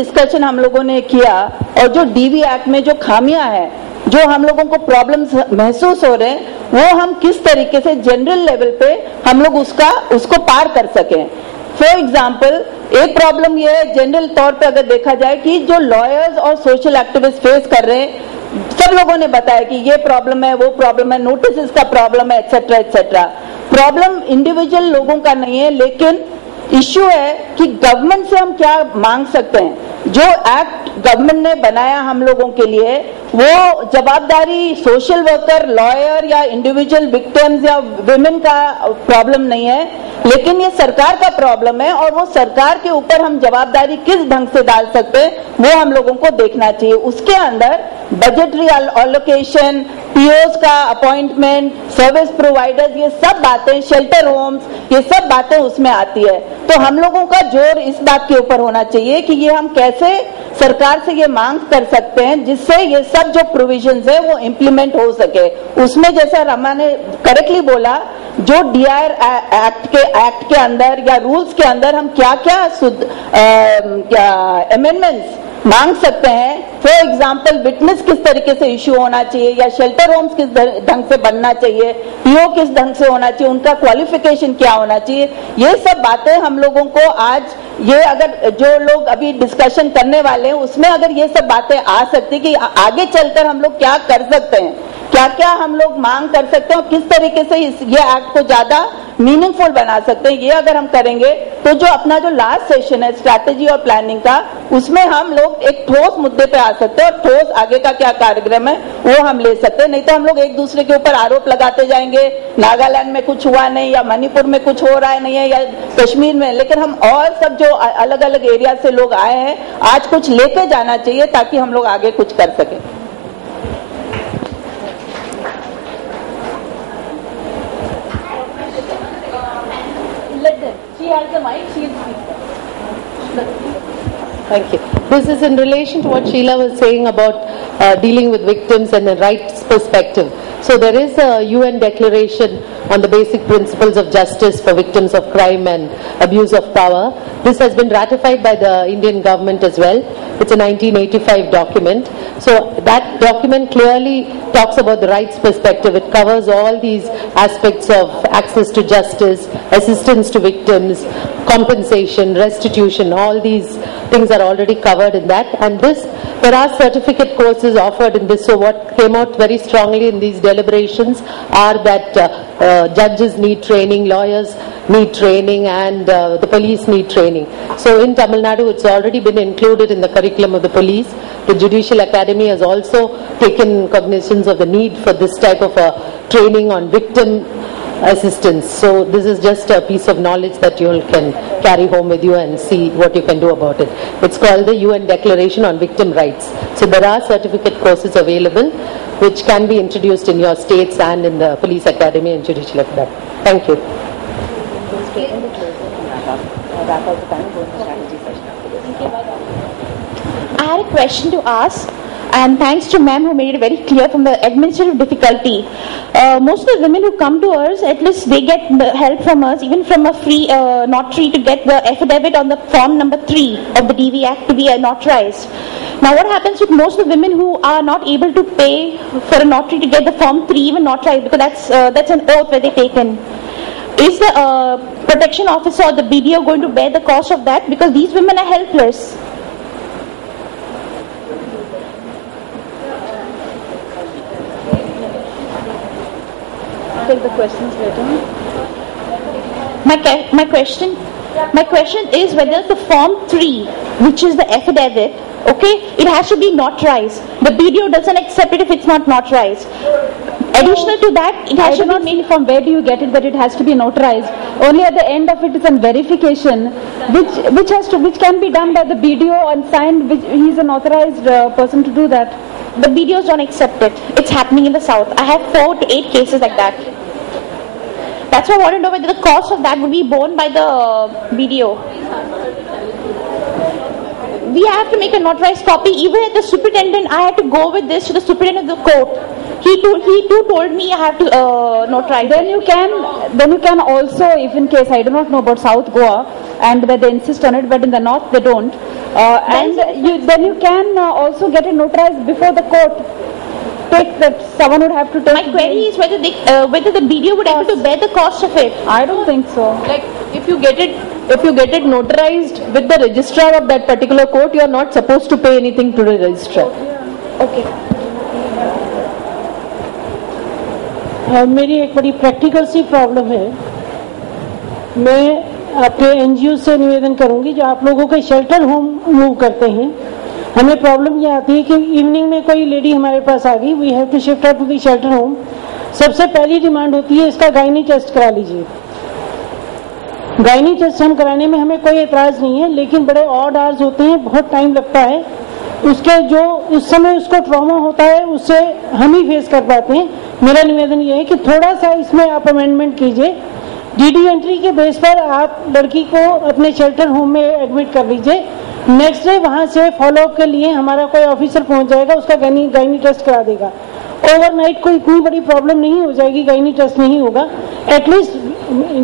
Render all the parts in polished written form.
Discussion हम लोगों ने किया और जो डीवी एक्ट में जो खामियां हैं, जो हम लोगों को प्रॉब्लम्स महसूस हो रहे हैं, वो हम किस तरीके से जनरल लेवल पे हम लोग उसको पार कर सकें। फॉर एग्जाम्पल, एक प्रॉब्लम ये है जनरल तौर पे अगर देखा जाए कि जो लॉयर्स और सोशल एक्टिविस्ट फेस कर रहे हैं, सब लोगों ने बताया कि ये प्रॉब्लम है, वो प्रॉब्लम है, नोटिस का प्रॉब्लम है, एक्सेट्रा एक्सेट्रा। प्रॉब्लम इंडिविजुअल लोगों का नहीं है, लेकिन इश्यू है कि गवर्नमेंट से हम क्या मांग सकते हैं। जो एक्ट गवर्नमेंट ने बनाया हम लोगों के लिए, वो जवाबदारी सोशल वर्कर, लॉयर या इंडिविजुअल विक्टिम्स या विमेन का प्रॉब्लम नहीं है, लेकिन ये सरकार का प्रॉब्लम है और वो सरकार के ऊपर हम जवाबदारी किस ढंग से डाल सकते हैं वो हम लोगों को देखना चाहिए। उसके अंदर बजटरी एलोकेशन, पीओस का अपॉइंटमेंट, सर्विस प्रोवाइडर्स, ये सब बातें, शेल्टर होम्स, ये सब बातें उसमें आती है। तो हम लोगों का जोर इस बात के ऊपर होना चाहिए कि ये हम कैसे सरकार से ये मांग कर सकते हैं जिससे ये सब जो प्रोविजंस है वो इम्प्लीमेंट हो सके। उसमें जैसा रमा ने करेक्टली बोला, जो डीआर एक्ट के अंदर या रूल्स के अंदर हम क्या क्या अमेंडमेंट्स मांग सकते हैं। फॉर एग्जाम्पल, विटनेस किस तरीके से इश्यू होना चाहिए या शेल्टर होम्स किस ढंग से बनना चाहिए, पीओ किस ढंग से होना चाहिए, उनका क्वालिफिकेशन क्या होना चाहिए, ये सब बातें हम लोगों को आज, ये अगर जो लोग अभी डिस्कशन करने वाले हैं उसमें अगर ये सब बातें आ सकती कि आगे चलकर हम लोग क्या कर सकते हैं, क्या क्या हम लोग मांग कर सकते हैं और किस तरीके से ये एक्ट को ज्यादा मीनिंगफुल बना सकते हैं, ये अगर हम करेंगे तो जो अपना जो लास्ट सेशन है स्ट्रैटेजी और प्लानिंग का, उसमें हम लोग एक ठोस मुद्दे पे आ सकते हैं और ठोस आगे का क्या कार्यक्रम है वो हम ले सकते हैं। नहीं तो हम लोग एक दूसरे के ऊपर आरोप लगाते जाएंगे, नागालैंड में कुछ हुआ नहीं या मणिपुर में कुछ हो रहा है नहीं है या कश्मीर में, लेकिन हम और सब जो अलग अलग एरिया से लोग आए हैं आज कुछ लेके जाना चाहिए ताकि हम लोग आगे कुछ कर सके। Thank you. This is in relation to what Sheila was saying about dealing with victims and the rights perspective. So there is a UN declaration on the basic principles of justice for victims of crime and abuse of power. This has been ratified by the Indian government as well. It's a 1985 document. So that document clearly talks about the rights perspective. It covers all these aspects of access to justice, assistance to victims, compensation, restitution, all these things are already covered in that. And there are certificate courses offered in this. So what came out very strongly in these deliberations are that judges need training, lawyers need training, and the police need training. So in Tamil Nadu, it's already been included in the curriculum of the police. The Judicial Academy has also taken cognizance of the need for this type of training on victim assistance. So this is just a piece of knowledge that you all can carry home with you and see what you can do about it. It's called the UN Declaration on Victim Rights. So there are certificate courses available which can be introduced in your states and in the Police Academy and Judicial Academy. Thank you. I had a question to ask, and thanks to ma'am who made it very clear from the administrative difficulty. Most of the women who come to us, at least they get the help from us, even from a free notary, to get the affidavit on the form number 3 of the DV Act to be notarized. Now what happens with most of the women who are not able to pay for a notary to get the form 3 even notarized, because that's an oath where they taken. Is the protection officer or the BDO going to bear the cost of that? Because these women are helpless. Take the questions later. My question is whether the form 3, which is the affidavit, okay, it has to be notarized. The BDO doesn't accept it if it's not notarized. Additional to that, it has to be made. From where do you get it that it has to be notarized? Only at the end of it is a verification, which can be done by the BDO and signed. He's an authorized person to do that. The BDOs don't accept it. It's happening in the south. I have 4 to 8 cases like that. That's why I want to know whether the cost of that would be borne by the BDO. We have to make a notarized copy. Even at the superintendent, I had to go with this to the superintendent of the court. He too told me I have to notarize. Then you can also, if in case, I do not know about South Goa and where they insist on it, but in the north they don't. and then you can also get it notarized before the court. Take that someone would have to take. My query is whether the BDO would able to bear the cost of it. I don't think so. Like if you get it notarized with the registrar of that particular court, you are not supposed to pay anything to the registrar. Okay. मेरी एक बड़ी practical सी problem है. मैं आपके NGO से निवेदन करूंगी जो आप लोगों के शेल्टर होम मूव करते हैं. हमें प्रॉब्लम ये आती है कि इवनिंग में कोई लेडी हमारे पास आ गई, we have to shift her to the shelter home. सबसे पहली डिमांड होती है इसका गायनी टेस्ट करा लीजिए. गायनी टेस्ट हम कराने में हमें कोई एतराज नहीं है, लेकिन बड़े ऑड आवर्स होते हैं, बहुत टाइम लगता है. उसके जो उस समय उसको ट्रॉमा होता है उससे हम ही फेस कर पाते हैं. मेरा निवेदन ये है कि थोड़ा सा इसमें आप अमेंडमेंट कीजिए. डीडी एंट्री के बेस पर आप लड़की को अपने शेल्टर होम में एडमिट कर लीजिए. नेक्स्ट डे वहां से फॉलोअप के लिए हमारा कोई ऑफिसर पहुंच जाएगा, उसका गायनी टेस्ट करा देगा. ओवरनाइट कोई इतनी बड़ी प्रॉब्लम नहीं हो जाएगी, गायनी टेस्ट नहीं होगा. एटलीस्ट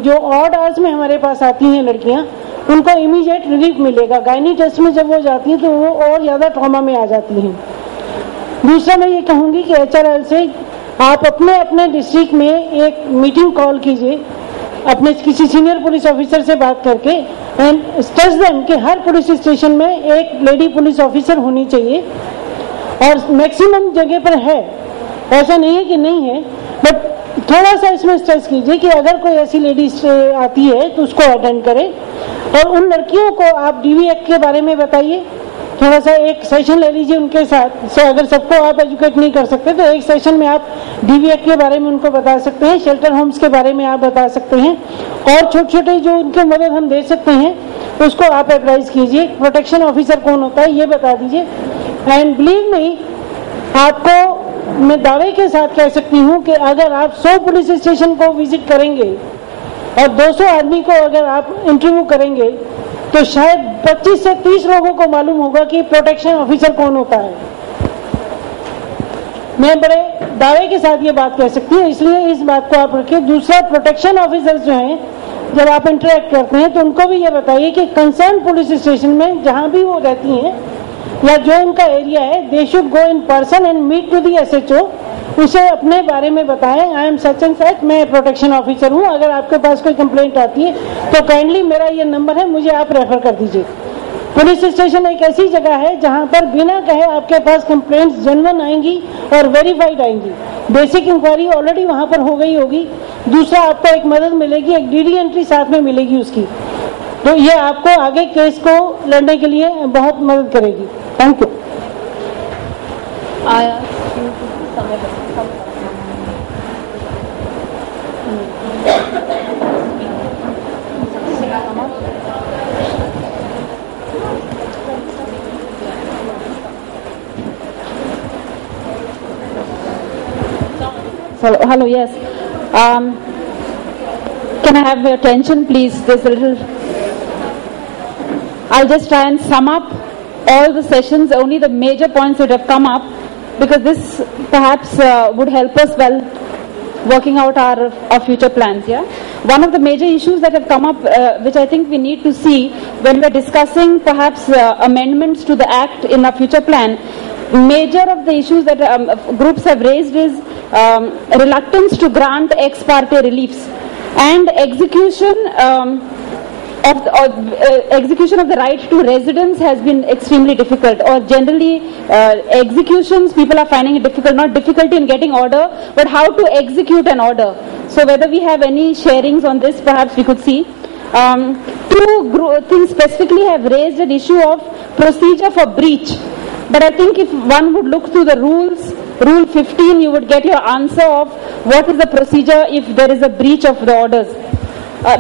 जो ऑड आवर्स में हमारे पास आती हैं लड़कियां, उनको इमीडिएट रिलीफ मिलेगा. गायनी टेस्ट में जब वो जाती हैं तो वो और ज्यादा ट्रॉमा में आ जाती हैं. दूसरा मैं ये कहूंगी कि HRL से आप अपने अपने डिस्ट्रिक्ट में एक मीटिंग कॉल कीजिए अपने किसी सीनियर पुलिस ऑफिसर से बात करके, एंड स्ट्रेस देम कि हर पुलिस स्टेशन में एक लेडी पुलिस ऑफिसर होनी चाहिए. और मैक्सिमम जगह पर है, ऐसा नहीं है कि नहीं है, बट थोड़ा सा इसमें स्ट्रेस कीजिए कि अगर कोई ऐसी लेडी आती है तो उसको अटेंड करें. और उन लड़कियों को आप DV एक्ट के बारे में बताइए. थोड़ा सा एक सेशन ले लीजिए उनके साथ. सो अगर सबको आप एजुकेट नहीं कर सकते तो एक सेशन में आप DV एक्ट के बारे में उनको बता सकते हैं, शेल्टर होम्स के बारे में आप बता सकते हैं, और छोटे छोटे जो उनके मदद हम दे सकते हैं उसको आप एडवाइज कीजिए. प्रोटेक्शन ऑफिसर कौन होता है ये बता दीजिए. एंड बिलीव मी, आपको मैं दावे के साथ कह सकती हूँ कि अगर आप 100 पुलिस स्टेशन को विजिट करेंगे और 200 आदमी को अगर आप इंटरव्यू करेंगे तो शायद 25 से 30 लोगों को मालूम होगा कि प्रोटेक्शन ऑफिसर कौन होता है. मैं बड़े दावे के साथ ये बात कह सकती हूँ, इसलिए इस बात को आप रखिए. दूसरा, प्रोटेक्शन ऑफिसर्स जो हैं जब आप इंटरेक्ट करते हैं तो उनको भी ये बताइए कि कंसर्न पुलिस स्टेशन में जहां भी वो रहती हैं या जो उनका एरिया है, they should go in person and meet to the SHO. उसे अपने बारे में बताएं, I am such and such, मैं प्रोटेक्शन ऑफिसर हूं, अगर आपके पास कोई कंप्लेंट आती है तो काइंडली मेरा ये नंबर है, मुझे आप रेफर कर दीजिए. पुलिस स्टेशन एक ऐसी जगह है जहां पर बिना कहे आपके पास कंप्लेंट्स जेन्युइन आएंगी और वेरीफाइड आएंगी. बेसिक इंक्वायरी ऑलरेडी वहां पर हो गई होगी. दूसरा, आपको एक मदद मिलेगी, एक DD एंट्री साथ में मिलेगी उसकी, तो ये आपको आगे केस को लड़ने के लिए बहुत मदद करेगी. Thank you. Hello, yes. Can I have your attention, please? There's a little. I'll just try and sum up all the sessions, only the major points that have come up, because this perhaps would help us well working out our future plans. Yeah. One of the major issues that have come up, which I think we need to see when we're discussing perhaps amendments to the Act in our future plan. Major of the issues that groups have raised is reluctance to grant ex parte reliefs and execution of the right to residence has been extremely difficult, or generally executions people are finding it difficult, not difficulty in getting order but how to execute an order. So whether we have any sharings on this, perhaps we could see. Two things specifically have raised an issue of procedure for breach. But I think if one would look through the rules, Rule 15, you would get your answer of what is the procedure if there is a breach of the orders.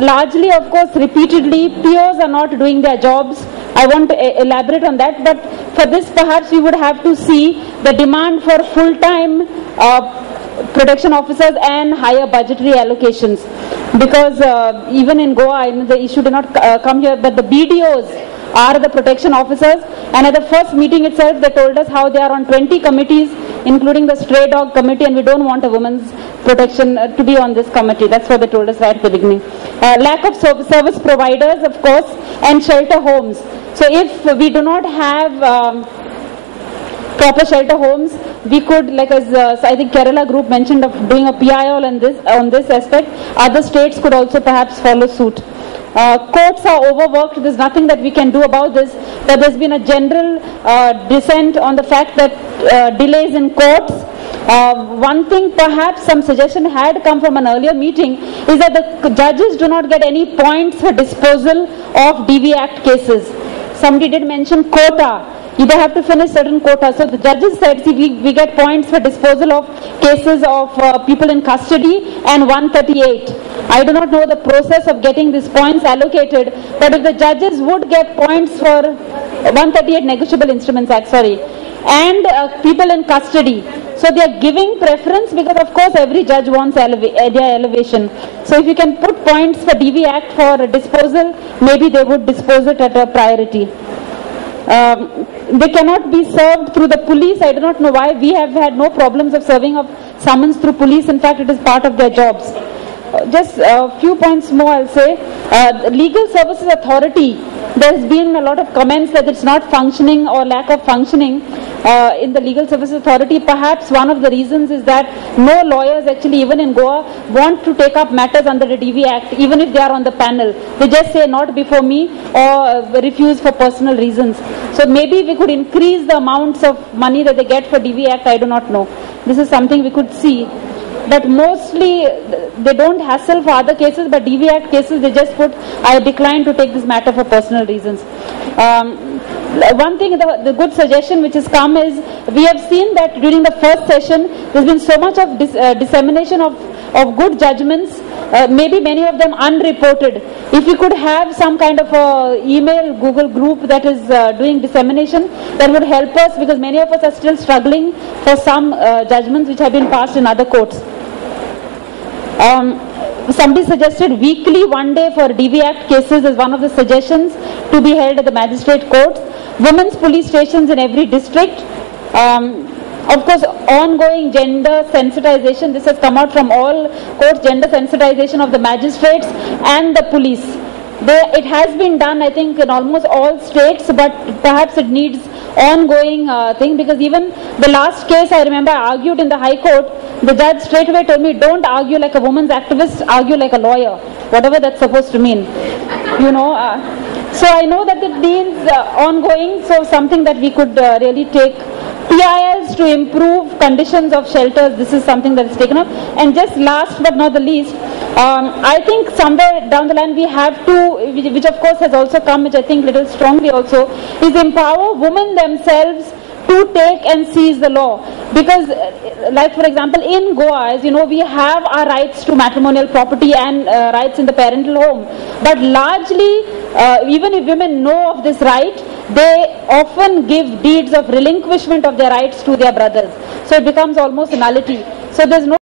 Largely, of course, repeatedly, POs are not doing their jobs. I want to elaborate on that, but for this perhaps we would have to see the demand for full-time protection officers and higher budgetary allocations. Because even in Goa, the issue did not come here, but the BDOs are the protection officers, and at the first meeting itself they told us how they are on 20 committees including the stray dog committee, and we don't want a women's protection to be on this committee. That's what they told us right at the beginning. Lack of service providers, of course, and shelter homes. So if we do not have proper shelter homes, we could, like as I think Kerala group mentioned, of doing a PIL on this aspect. Other states could also perhaps follow suit. Courts are overworked. There's nothing that we can do about this. But there's been a general dissent on the fact that delays in courts. One thing, perhaps some suggestion had come from an earlier meeting, is that the judges do not get any points for disposal of DV Act cases. Somebody did mention quota. They have to finish certain quota. So the judges said, see, we get points for disposal of cases of people in custody and 138. I do not know the process of getting these points allocated, but if the judges would get points for 138 Negotiable Instruments Act, and people in custody. So they are giving preference because of course every judge wants elevation. So if you can put points for DV Act for disposal, maybe they would dispose it at a priority. They cannot be served through the police. I do not know why. We have had no problems of serving of summons through police. In fact, it is part of their jobs. Just a few points more I'll say. Legal Services Authority, there's been a lot of comments that it's not functioning or lack of functioning in the Legal Services Authority. Perhaps one of the reasons is that no lawyers actually, even in Goa, want to take up matters under the DV Act, even if they are on the panel. They just say not before me or refuse for personal reasons. So maybe we could increase the amounts of money that they get for DV Act, I do not know. This is something we could see. But mostly they don't hassle for other cases, but DV Act cases they just put, I decline to take this matter for personal reasons. One thing, the good suggestion which has come is, we have seen that during the first session there's been so much of dissemination of good judgments, maybe many of them unreported. If we could have some kind of a email Google group that is doing dissemination, that would help us, because many of us are still struggling for some judgments which have been passed in other courts. Somebody suggested weekly, one day for DV Act cases is one of the suggestions to be held at the magistrate courts. Women's police stations in every district. Of course, ongoing gender sensitization. This has come out from all courts, gender sensitization of the magistrates and the police. It has been done, I think, in almost all states, but perhaps it needs ongoing thing, because even the last case I remember I argued in the High Court, the judge straight away told me, don't argue like a woman's activist, argue like a lawyer, whatever that's supposed to mean. You know, so I know that it needs ongoing, so something that we could really take. PILs to improve conditions of shelters, this is something that is taken up. And just last but not the least, I think somewhere down the line we have to, which of course has also come, which I think little strongly also, is empower women themselves to take and seize the law. Because like for example in Goa, as you know, we have our rights to matrimonial property and rights in the parental home. But largely, even if women know of this right, they often give deeds of relinquishment of their rights to their brothers. So it becomes almost a nullity. So there's no